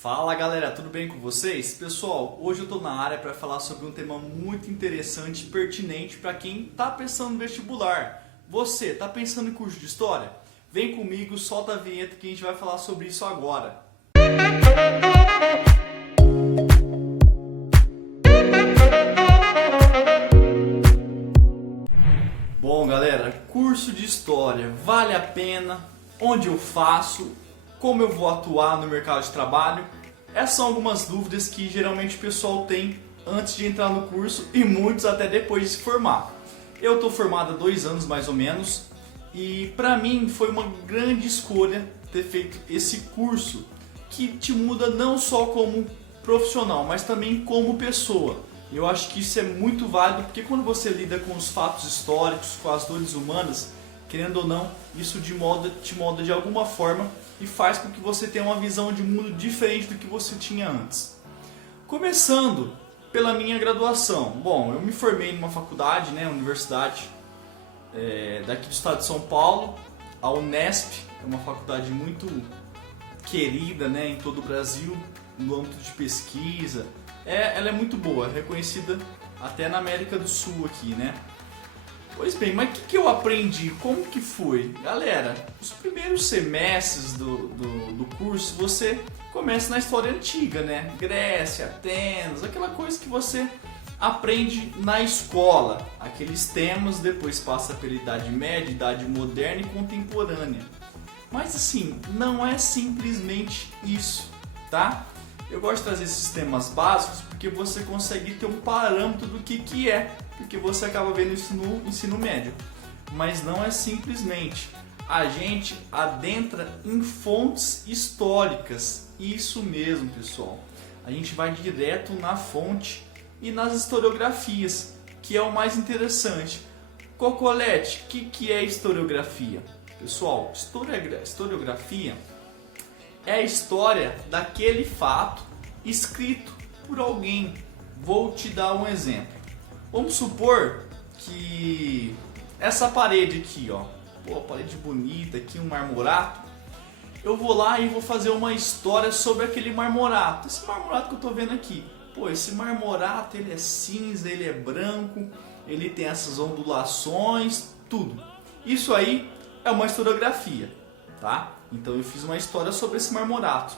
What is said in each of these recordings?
Fala galera, tudo bem com vocês? Pessoal, hoje eu estou na área para falar sobre um tema muito interessante e pertinente para quem está pensando no vestibular. Você está pensando em curso de História? Vem comigo, solta a vinheta que a gente vai falar sobre isso agora. Bom galera, curso de História vale a pena? Onde eu faço? Como eu vou atuar no mercado de trabalho? Essas são algumas dúvidas que geralmente o pessoal tem antes de entrar no curso e muitos até depois de se formar. Eu estou formado há 2 anos mais ou menos e para mim foi uma grande escolha ter feito esse curso que te muda não só como profissional, mas também como pessoa. Eu acho que isso é muito válido porque quando você lida com os fatos históricos, com as dores humanas, querendo ou não, isso te molda de alguma forma e faz com que você tenha uma visão de mundo diferente do que você tinha antes. Começando pela minha graduação. Bom, eu me formei numa faculdade, universidade daqui do estado de São Paulo, a Unesp, é uma faculdade muito querida, em todo o Brasil, no âmbito de pesquisa. Ela é muito boa, reconhecida até na América do Sul aqui, Pois bem, mas o que eu aprendi? Como que foi? Galera, os primeiros semestres do curso você começa na história antiga, Grécia, Atenas, aquela coisa que você aprende na escola. Aqueles temas, depois passa pela Idade Média, Idade Moderna e Contemporânea. Mas assim, não é simplesmente isso, tá? Eu gosto de trazer esses temas básicos porque você consegue ter um parâmetro do que é, porque você acaba vendo isso no ensino médio. Mas não é simplesmente. A gente adentra em fontes históricas. Isso mesmo, pessoal. A gente vai direto na fonte e nas historiografias, que é o mais interessante. Cocolete, o que é historiografia? Pessoal, historiografia é a história daquele fato escrito por alguém. Vou te dar um exemplo. Vamos supor que essa parede aqui, parede bonita aqui, um marmorato. Eu vou lá e vou fazer uma história sobre aquele marmorato. Esse marmorato que eu estou vendo aqui. Esse marmorato ele é cinza, ele é branco, ele tem essas ondulações, tudo. Isso aí é uma historiografia, tá? Então eu fiz uma história sobre esse marmorato.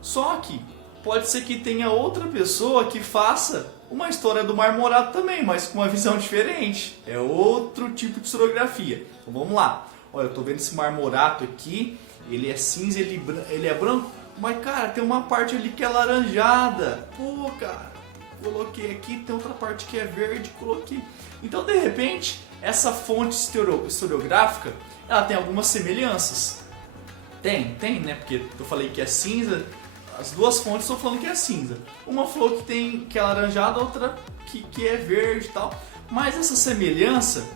Só que pode ser que tenha outra pessoa que faça uma história do marmorato também, mas com uma visão diferente. É outro tipo de historiografia. Então vamos lá. Olha, eu estou vendo esse marmorato aqui, ele é cinza, ele é branco, mas cara, tem uma parte ali que é laranjada. Pô, cara, coloquei aqui, tem outra parte que é verde, coloquei. Então de repente, essa fonte historiográfica, ela tem algumas semelhanças. Tem, porque eu falei que é cinza, as duas fontes estão falando que é cinza. Uma falou que é laranjada, outra que é verde e tal. Mas essa semelhança,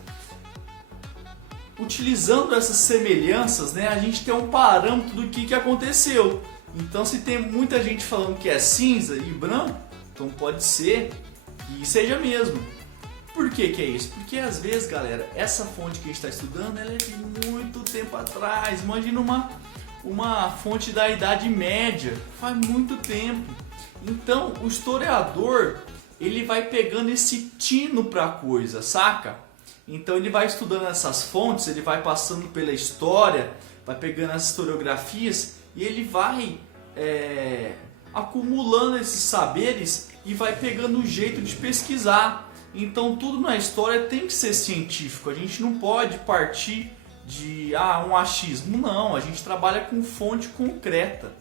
utilizando essas semelhanças, a gente tem um parâmetro do que aconteceu. Então se tem muita gente falando que é cinza e branco, então pode ser que seja mesmo. Por que é isso? Porque às vezes, galera, essa fonte que a gente está estudando, ela é de muito tempo atrás. Imagina uma fonte da Idade Média, faz muito tempo. Então o historiador, ele vai pegando esse tino para a coisa, saca? Então ele vai estudando essas fontes, ele vai passando pela história, vai pegando as historiografias e ele vai acumulando esses saberes e vai pegando o jeito de pesquisar. Então tudo na história tem que ser científico, a gente não pode partir de um achismo, não, a gente trabalha com fonte concreta.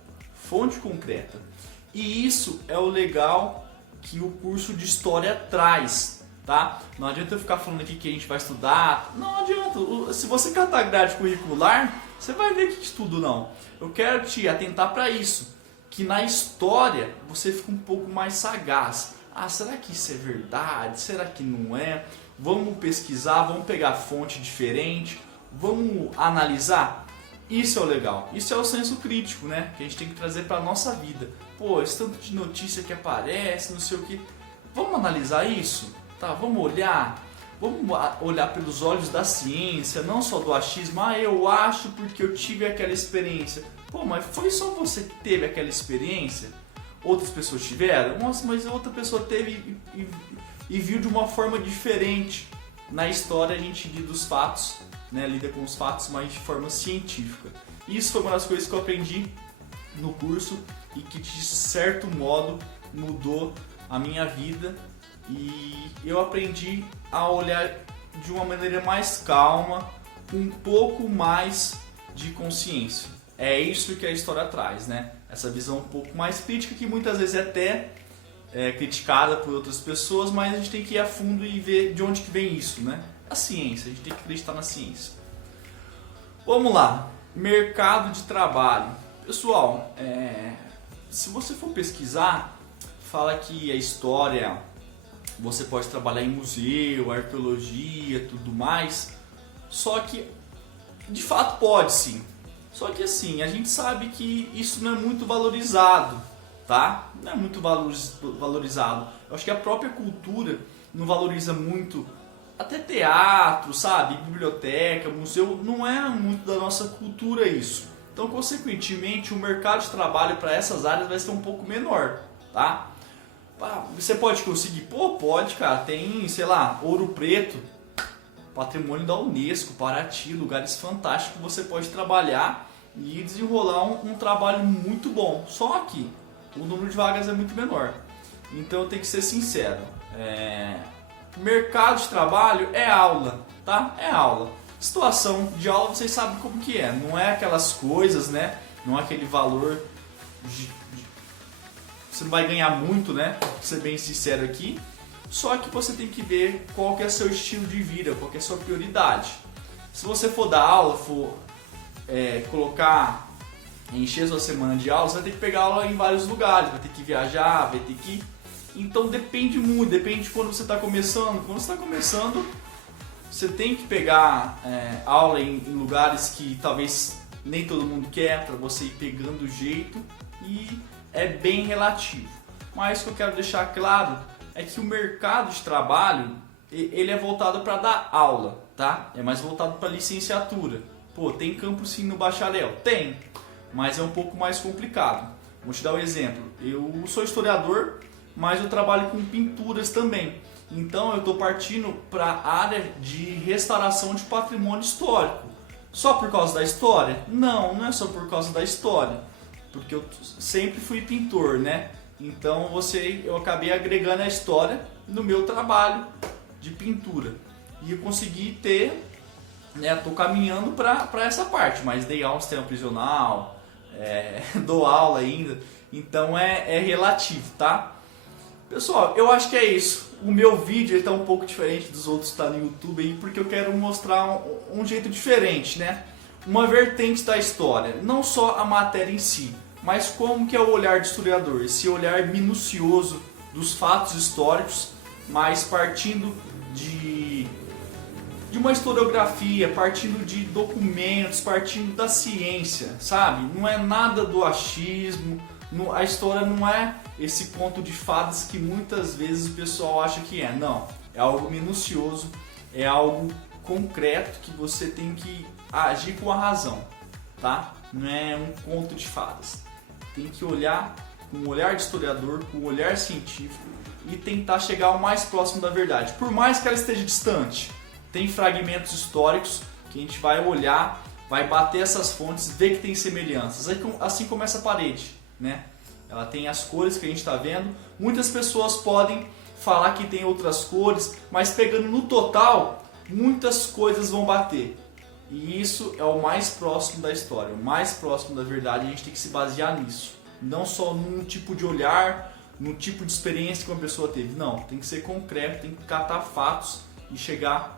E isso é o legal que o curso de História traz, tá? Não adianta eu ficar falando aqui que a gente vai estudar, não adianta, se você catar grade curricular, você vai ver que estudo não. Eu quero te atentar para isso, que na história você fica um pouco mais sagaz. Será que isso é verdade? Será que não é? Vamos pesquisar, vamos pegar fonte diferente, vamos analisar? Isso é o legal, isso é o senso crítico, que a gente tem que trazer para a nossa vida. Esse tanto de notícia que aparece, não sei o que. Vamos analisar isso? Tá, vamos olhar pelos olhos da ciência, não só do achismo. Eu acho porque eu tive aquela experiência. Mas foi só você que teve aquela experiência? outras pessoas tiveram? Nossa, mas outra pessoa teve e viu de uma forma diferente. Na história a gente lida os fatos, né, lida com os fatos, mas de forma científica. Isso foi uma das coisas que eu aprendi no curso e que de certo modo mudou a minha vida, e eu aprendi a olhar de uma maneira mais calma, com um pouco mais de consciência. É isso que a história traz, né? Essa visão um pouco mais crítica, que muitas vezes até é criticada por outras pessoas, mas a gente tem que ir a fundo e ver de onde que vem isso, né? A ciência, a gente tem que acreditar na ciência. Vamos lá, mercado de trabalho. Pessoal, se você for pesquisar, fala que a história, você pode trabalhar em museu, arqueologia, tudo mais, só que de fato pode sim. Só que assim, a gente sabe que isso não é muito valorizado, tá? Não é muito valorizado. Eu acho que a própria cultura não valoriza muito, até teatro, sabe? Biblioteca, museu, não é muito da nossa cultura isso. Então, consequentemente, o mercado de trabalho para essas áreas vai ser um pouco menor, tá? Você pode conseguir? Pô, pode, cara. Tem, sei lá, Ouro Preto, patrimônio da Unesco, Paraty, lugares fantásticos que você pode trabalhar e desenrolar um trabalho muito bom. Só que o número de vagas é muito menor. Então eu tenho que ser sincero. Mercado de trabalho é aula, tá? É aula. Situação de aula vocês sabem como que é. Não é aquelas coisas, né? Não é aquele valor você não vai ganhar muito, né? Pra ser bem sincero aqui. Só que você tem que ver qual que é seu estilo de vida, qual que é a sua prioridade. Se você for dar aula, encher sua semana de aula, você vai ter que pegar aula em vários lugares, vai ter que viajar, vai ter que... Então depende muito, depende de quando você está começando. Quando você está começando, você tem que pegar aula em lugares que talvez nem todo mundo quer, para você ir pegando o jeito, e é bem relativo. Mas o que eu quero deixar claro é que o mercado de trabalho, ele é voltado para dar aula, tá? É mais voltado para licenciatura. Pô, tem campo sim no bacharel? Tem, mas é um pouco mais complicado. Vou te dar um exemplo. Eu sou historiador, mas eu trabalho com pinturas também. Então eu estou partindo para a área de restauração de patrimônio histórico. Só por causa da história? Não, não é só por causa da história. Porque eu sempre fui pintor, né? Então eu acabei agregando a história no meu trabalho de pintura. E eu consegui ter, né? Estou caminhando para essa parte, mas dei aula no sistema prisional, dou aula ainda. Então é relativo, tá? Pessoal, eu acho que é isso. O meu vídeo está um pouco diferente dos outros que tá no YouTube aí, porque eu quero mostrar um jeito diferente, né? Uma vertente da história, não só a matéria em si, mas como que é o olhar do historiador, esse olhar minucioso dos fatos históricos, mas partindo de uma historiografia, partindo de documentos, partindo da ciência, sabe? Não é nada do achismo, a história não é esse conto de fadas que muitas vezes o pessoal acha que é. Não, é algo minucioso, é algo concreto que você tem que agir com a razão, tá? Não é um conto de fadas. Tem que olhar com um olhar de historiador, com um olhar científico e tentar chegar ao mais próximo da verdade. Por mais que ela esteja distante, tem fragmentos históricos que a gente vai olhar, vai bater essas fontes, ver que tem semelhanças. Assim como essa parede, né? Ela tem as cores que a gente está vendo. Muitas pessoas podem falar que tem outras cores, mas pegando no total, muitas coisas vão bater. E isso é o mais próximo da história, o mais próximo da verdade. A gente tem que se basear nisso. Não só num tipo de olhar, num tipo de experiência que uma pessoa teve. Não, tem que ser concreto, tem que catar fatos e chegar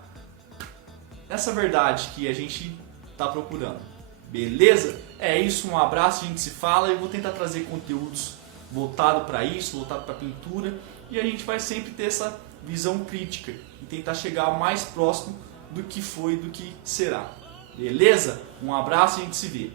nessa verdade que a gente está procurando. Beleza? É isso, um abraço, a gente se fala. Eu vou tentar trazer conteúdos voltado para isso, voltado para pintura, e a gente vai sempre ter essa visão crítica e tentar chegar ao mais próximo do que foi, do que será. Beleza? Um abraço e a gente se vê.